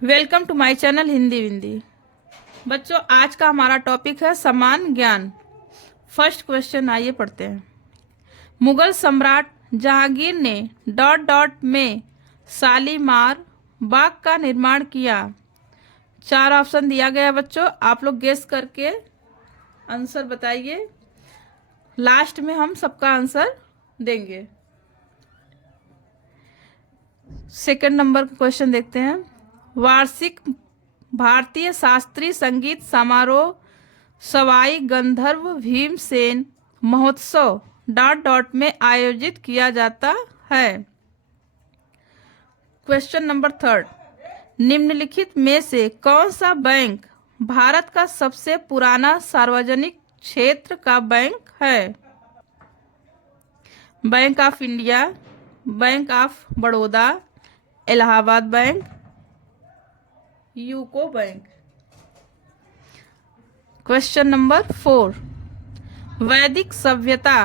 Welcome to my channel Hindi विंदी। बच्चों, आज का हमारा टॉपिक है समान ज्ञान। फर्स्ट क्वेश्चन आइए पढ़ते हैं। मुगल सम्राट जहांगीर ने डॉट डॉट में शालीमार बाग का निर्माण किया। 4 ऑप्शन दिया गया है बच्चों, आप लोग गेस करके आंसर बताइए। लास्ट में हम सबका आंसर देंगे। सेकंड नंबर का क्वेश्चन देखते हैं। वार्षिक भारतीय शास्त्रीय संगीत समारोह सवाई गंधर्व भीमसेन महोत्सव डॉट डॉट में आयोजित किया जाता है। क्वेश्चन नंबर थर्ड, निम्नलिखित में से कौन सा बैंक भारत का सबसे पुराना सार्वजनिक क्षेत्र का बैंक है? Bank of India, bank of Baroda, Allahabad bank, UCO bank. Question number 4, वैदिक सभ्यता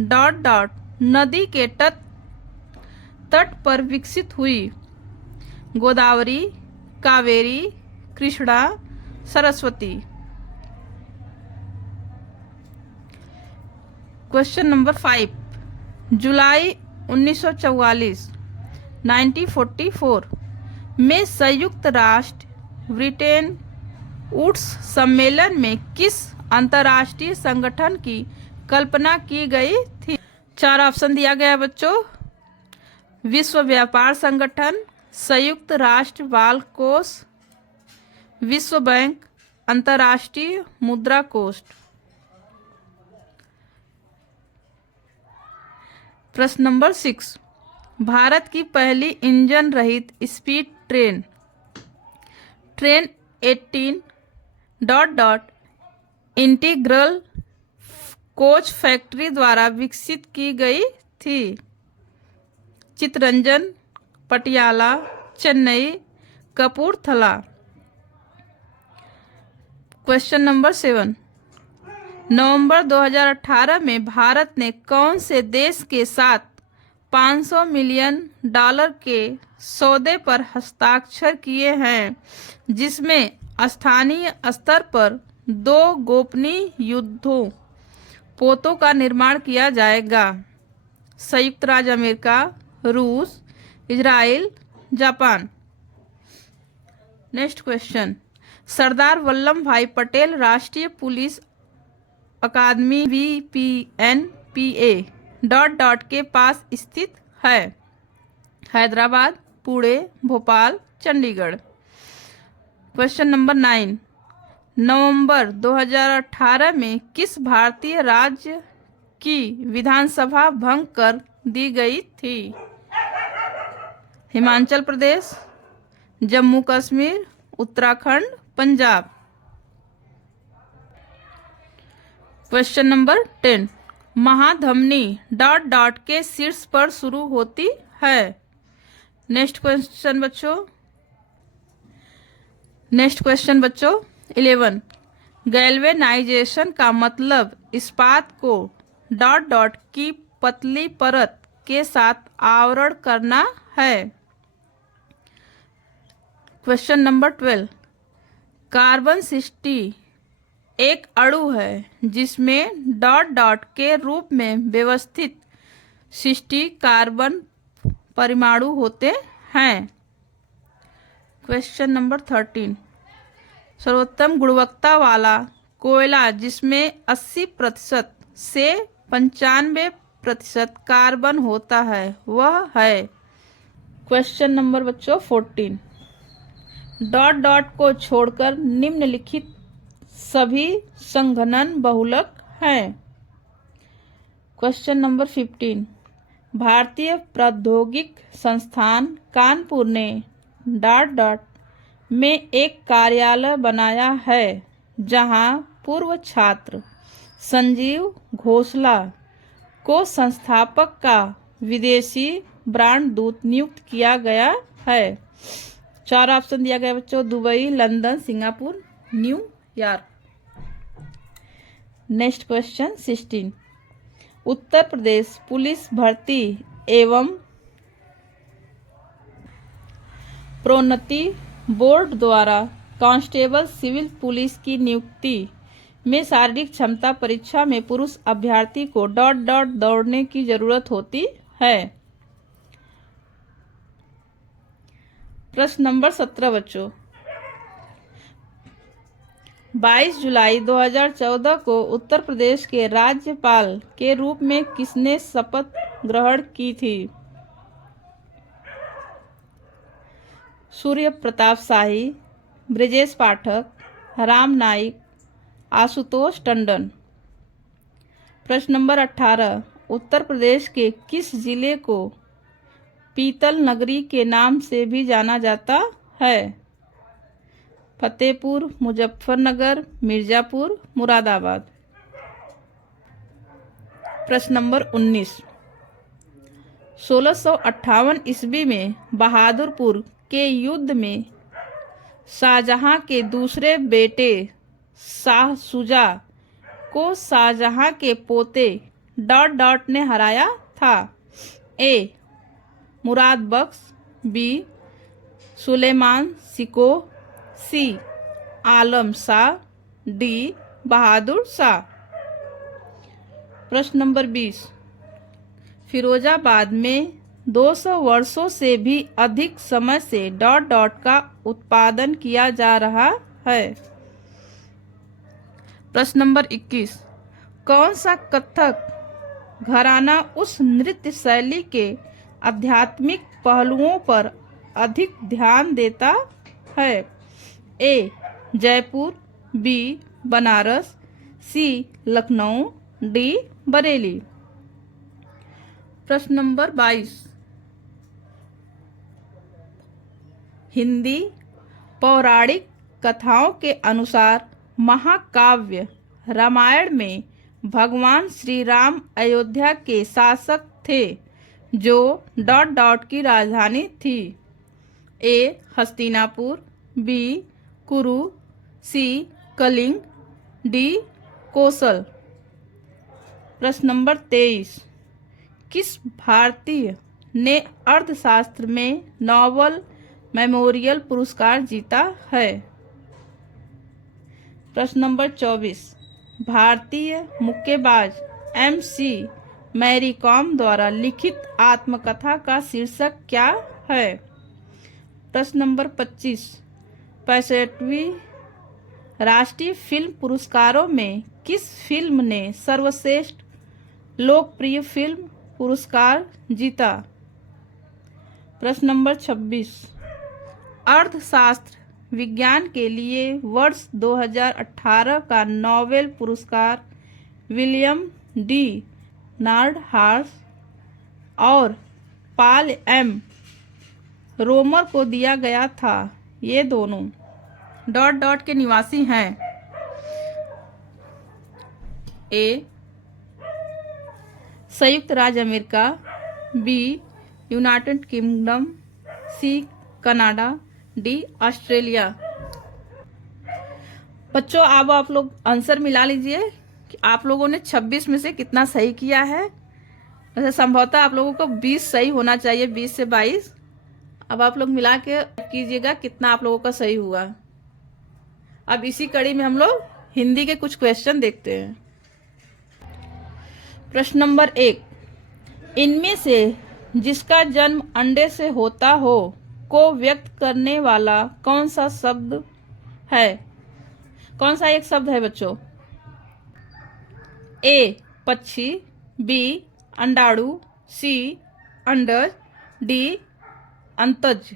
डॉट डॉट नदी के तट पर विकसित हुई। गोदावरी, कावेरी, कृष्णा, सरस्वती। क्वेश्चन नंबर 5, जुलाई 1944 1944 में संयुक्त राष्ट्र ब्रिटेन वुड्स सम्मेलन में किस अंतर्राष्ट्रीय संगठन की कल्पना की गई थी? 4 ऑप्शन दिया गया है बच्चों। विश्व व्यापार संगठन, संयुक्त राष्ट्र बाल कोष, विश्व बैंक, अंतर्राष्ट्रीय मुद्रा कोष। प्रश्न नंबर 6, भारत की पहली इंजन रहित speed train 18 dot dot integral coach factory द्वारा विकसित की गई थी। चितरंजन, पटियाला, चेन्नई, कपूरथला। क्वेश्चन नंबर 7, नवंबर 2018 में भारत ने कौन से देश के साथ 500 मिलियन डॉलर के सौदे पर हस्ताक्षर किए हैं, जिसमें स्थानीय स्तर पर 2 गोपनीय युद्धों पोतों का निर्माण किया जाएगा? संयुक्त राज्य अमेरिका, रूस, Israel, Japan. Next question, Sardar Vallabh भाई पटेल राष्ट्रीय पुलिस अकादमी VPNPA डॉट डॉट के पास स्थित है? हैदराबाद, पुणे, भोपाल, चंडीगढ़। क्वेश्चन नंबर 9, नवंबर 2018 में किस भारतीय राज्य की विधानसभा भंग कर दी गई थी? हिमाचल प्रदेश, जम्मू कश्मीर, उत्तराखंड, पंजाब। क्वेश्चन नंबर 10, महाधमनी डॉट डॉट के शीर्ष पर शुरू होती है? नेक्स्ट क्वेश्चन बच्चों 11, गैल्वेनाइजेशन का मतलब इस्पात को डॉट डॉट की पतली परत के साथ आवरण करना है। क्वेश्चन नंबर 12, कार्बन 60 एक अणु है जिसमें डॉट डॉट के रूप में व्यवस्थित 60 कार्बन परमाणु होते हैं। क्वेश्चन नंबर 13, सर्वोत्तम गुणवत्ता वाला कोयला जिसमें 80% से 95% कार्बन होता है वह है? क्वेश्चन नंबर बच्चों 14, डॉट डॉट को छोड़कर निम्नलिखित सभी संघनन बहुलक हैं? क्वेश्चन नंबर 15, भारतीय प्रौद्योगिक संस्थान कानपुर ने डॉट डॉट में एक कार्यालय बनाया है जहां पूर्व छात्र संजीव घोषला को संस्थापक का विदेशी ब्रांड दूत नियुक्त किया गया है? 4 ऑप्शन दिया गया बच्चों, Dubai, London, Singapore, New York. Next question 16, Uttar Pradesh police भर्ती एवं प्रोन्नति बोर्ड द्वारा कांस्टेबल सिविल पुलिस की नियुक्ति में शारीरिक क्षमता परीक्षा में पुरुष अभ्यर्थी को ... दौड़ने की जरूरत होती है। प्रश्न नंबर 17 बच्चों, 22 जुलाई 2014 को उत्तर प्रदेश के राज्यपाल के रूप में किसने शपथ ग्रहण की थी? सूर्य प्रताप शाही, ब्रजेश पाठक, राम नाईक, आशुतोष टंडन। प्रश्न नंबर 18, उत्तर प्रदेश के किस जिले को पीतल नगरी के नाम से भी जाना जाता है? फतेहपुर, मुजफ्फरनगर, मिर्जापुर, मुरादाबाद। प्रश्न नंबर 19, 1658 ईस्वी में बहादुरपुर के युद्ध में शाहजहां के दूसरे बेटे शाह शुजा को शाहजहां के पोते ... ने हराया था? ए. मुराद बख्श, बी. सुलेमान शिको, सी. आलम शाह, डी. बहादुर शाह। प्रश्न नंबर 20, फिरोजाबाद में 200 वर्षों से भी अधिक समय से ... का उत्पादन किया जा रहा है। प्रश्न नंबर 21, कौन सा कथक घराना उस नृत्य शैली के आध्यात्मिक पहलुओं पर अधिक ध्यान देता है? ए. जयपुर, बी. बनारस, सी. लखनऊ, डी. बरेली। प्रश्न नंबर 22, हिंदी पौराणिक कथाओं के अनुसार महाकाव्य रामायण में भगवान श्री राम अयोध्या के शासक थे जो ... की राजधानी थी? ए. हस्तिनापुर, बी. कुरु, सी. कलिंग, डी. कोसल। प्रश्न नंबर 23, किस भारतीय ने अर्थशास्त्र में नोबेल मेमोरियल पुरस्कार जीता है? प्रश्न नंबर 24, भारतीय मुक्केबाज MC मैरी कॉम द्वारा लिखित आत्मकथा का शीर्षक क्या है? प्रश्न नंबर 25, 65वीं राष्ट्रीय फिल्म पुरस्कारों में किस फिल्म ने सर्वश्रेष्ठ लोकप्रिय फिल्म पुरस्कार जीता? प्रश्न नंबर 26, अर्थशास्त्र विज्ञान के लिए वर्ष 2018 का नोबेल पुरस्कार विलियम डी नार्डहाउस और पॉल M रोमर को दिया गया था। ये दोनों ... के निवासी हैं? ए. संयुक्त राज्य America, B. United Kingdom, C. Canada, D. Australia. बच्चों अब आप लोग आंसर मिला लीजिए कि आप लोगों ने 26 में से कितना सही किया है। वैसे संभवतः आप लोगों को 20 सही होना चाहिए, 20 से 22। अब आप लोग मिला के कीजिएगा कितना आप लोगों का सही हुआ। अब इसी कड़ी में हम लोग हिंदी के कुछ क्वेश्चन देखते हैं। प्रश्न नंबर 1, इनमें से जिसका जन्म अंडे से होता हो को व्यक्त करने वाला कौन सा शब्द है? कौन सा एक शब्द है बच्चों? ए. पक्षी, बी. अंडाणु, सी. अंडज, डी. अंतज।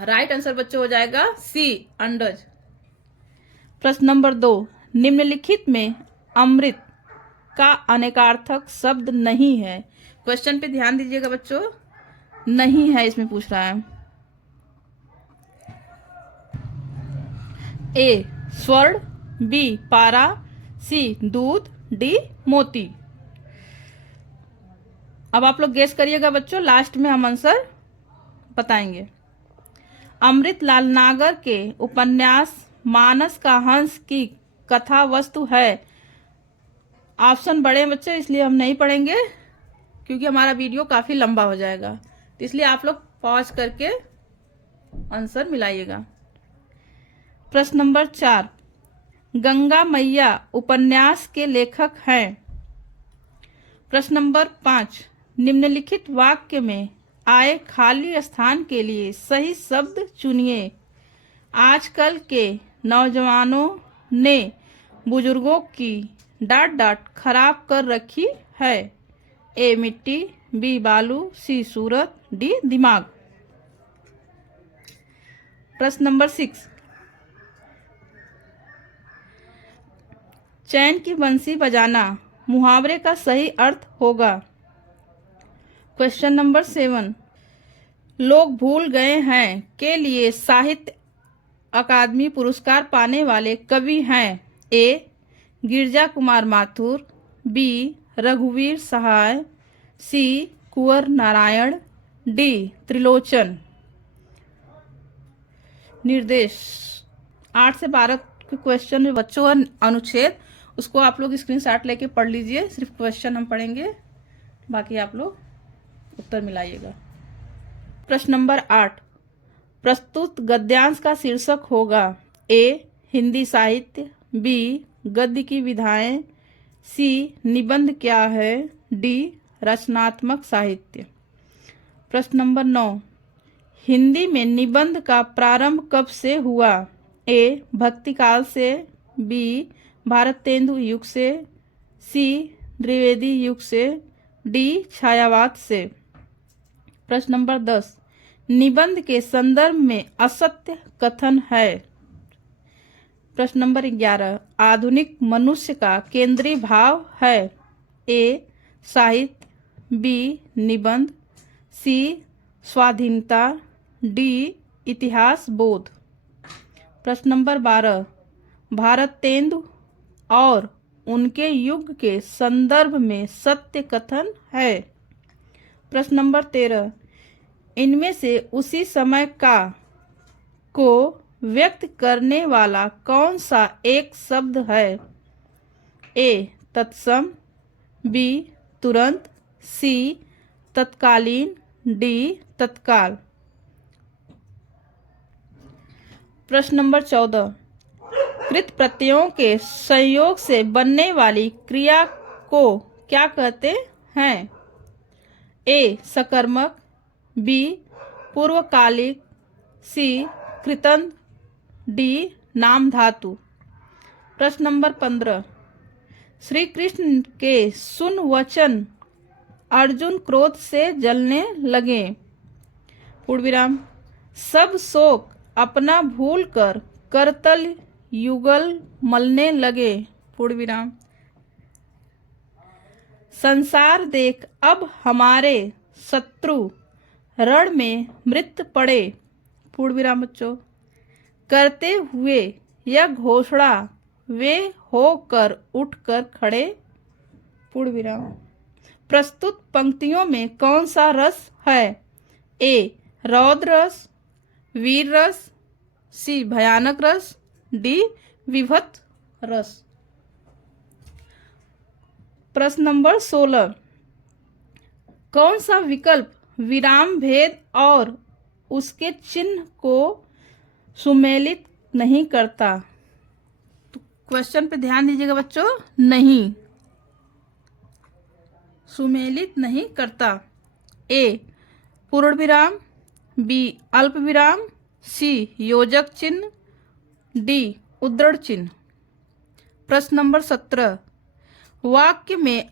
राइट आंसर बच्चों हो जाएगा सी. अंडज। प्रश्न नंबर 2, निम्नलिखित में अमृत का अनेकार्थक शब्द नहीं है। क्वेश्चन पे ध्यान दीजिएगा बच्चों, नहीं है इसमें पूछ रहा है। ए. स्वर्ण, बी. पारा, सी. दूध, डी. मोती। अब आप लोग गेस करिएगा बच्चों, लास्ट में हम आंसर बताएंगे। अमृतलाल नागर के उपन्यास मानस का हंस की कथा वस्तु है। ऑप्शन बड़े हैं बच्चे, इसलिए हम नहीं पढ़ेंगे क्योंकि हमारा वीडियो काफी लंबा हो जाएगा, तो इसलिए आप लोग पॉज करके आंसर मिलाइएगा। प्रश्न नंबर 4, गंगा मैया उपन्यास के लेखक हैं। प्रश्न नंबर 5, निम्नलिखित वाक्य में आए खाली स्थान के लिए सही शब्द चुनिए। आजकल के नौजवानों ने बुजुर्गों की डांट डांट खराब कर रखी है। ए मिट्टी, बी बालू, सी सूरत, डी दिमाग। प्रश्न नंबर 6, चैन की बंसी बजाना मुहावरे का सही अर्थ होगा। क्वेश्चन नंबर 7, लोग भूल गए हैं के लिए साहित्य अकादमी पुरस्कार पाने वाले कवि हैं। ए गिरजा कुमार माथुर, बी रघुवीर सहाय, सी कुंवर नारायण, डी त्रिलोचन। निर्देश 8 से 12 के क्वेश्चन में बच्चों का अनुच्छेद, उसको आप लोग स्क्रीनशॉट लेके पढ़ लीजिए। सिर्फ क्वेश्चन हम पढ़ेंगे, बाकी आप लोग उत्तर मिलाइएगा। प्रश्न नंबर 8, प्रस्तुत गद्यांश का शीर्षक होगा। ए हिंदी साहित्य, बी गद्य की विधाएं, सी निबंध क्या है, डी रचनात्मक साहित्य। प्रश्न नंबर 9, हिंदी में निबंध का प्रारंभ कब से हुआ। ए भक्ति काल से, बी भारतेंदु युग से, सी द्विवेदी युग से, डी छायावाद से। प्रश्न नंबर 10, निबंध के संदर्भ में असत्य कथन है। प्रश्न नंबर 11, आधुनिक मनुष्य का केंद्रीय भाव है। ए साहित्य, बी निबंध, सी स्वाधीनता, डी इतिहास बोध। प्रश्न नंबर 12, भारतेंदु और उनके युग के संदर्भ में सत्य कथन है। प्रश्न नंबर 13, इनमें से उसी समय का को व्यक्त करने वाला कौन सा एक शब्द है। ए तत्सम, बी तुरंत, सी तत्कालीन, डी तत्काल। प्रश्न नंबर 14, कृत प्रत्ययों के संयोग से बनने वाली क्रिया को क्या कहते हैं। ए सकर्मक, बी पूर्वकालिक, सी कृतंत, डी नाम धातु। प्रश्न नंबर 15, श्री कृष्ण के सुन वचन अर्जुन क्रोध से जलने लगे। पूर्ण विराम, सब शोक अपना भूल कर करतल युगल मलने लगे। पूर्ण विराम, संसार देख अब हमारे शत्रु रण में मृत पड़े। पूर्ण विराम बच्चों, करते हुए यह घोषणा वे होकर उठकर खड़े। पूर्ण विराम, प्रस्तुत पंक्तियों में कौन सा रस है। ए रौद्र रस, वीर रस, सी भयानक रस, डी विभत्स रस। प्रश्न नंबर 16, कौन सा विकल्प विराम भेद और उसके चिन्ह को सुमेलित नहीं करता। तो क्वेश्चन पे ध्यान दीजिएगा बच्चों, नहीं सुमेलित नहीं करता। ए पूर्ण विराम, बी अल्प विराम, सी योजक चिन्ह, डी उद्धरण चिन्ह। प्रश्न नंबर 17, वाक्य में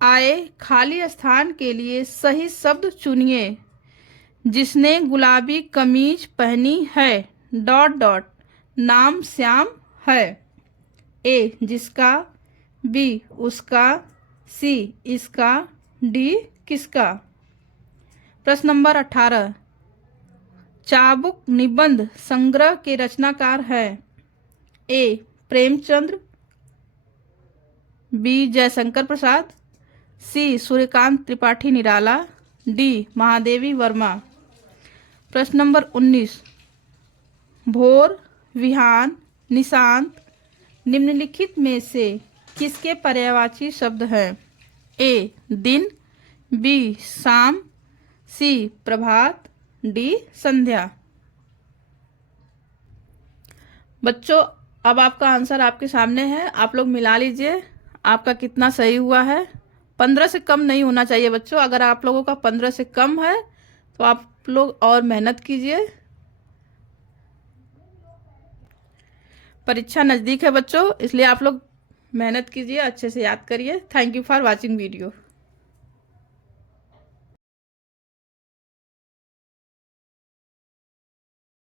आए खाली स्थान के लिए सही शब्द चुनिए। जिसने गुलाबी कमीज पहनी है डॉट डॉट नाम श्याम है। ए जिसका, बी उसका, सी इसका, डी किसका। प्रश्न नंबर 18, चाबुक निबंध संग्रह के रचनाकार है। ए प्रेमचंद्र, बी जयशंकर प्रसाद, सी सूर्यकांत त्रिपाठी निराला, डी महादेवी वर्मा। प्रश्न नंबर 19, भोर, विहान, निशांत निम्नलिखित में से किसके पर्यायवाची शब्द हैं। ए दिन, बी शाम, सी प्रभात, डी संध्या। बच्चों अब आपका आंसर आपके सामने है, आप लोग मिला लीजिए आपका कितना सही हुआ है। 15 से कम नहीं होना चाहिए बच्चों, अगर आप लोगों का 15 से कम है तो आप लोग और मेहनत कीजिए। परीक्षा नज़दीक है बच्चों, इसलिए आप लोग मेहनत कीजिए, अच्छे से याद करिए। Thank you for watching video.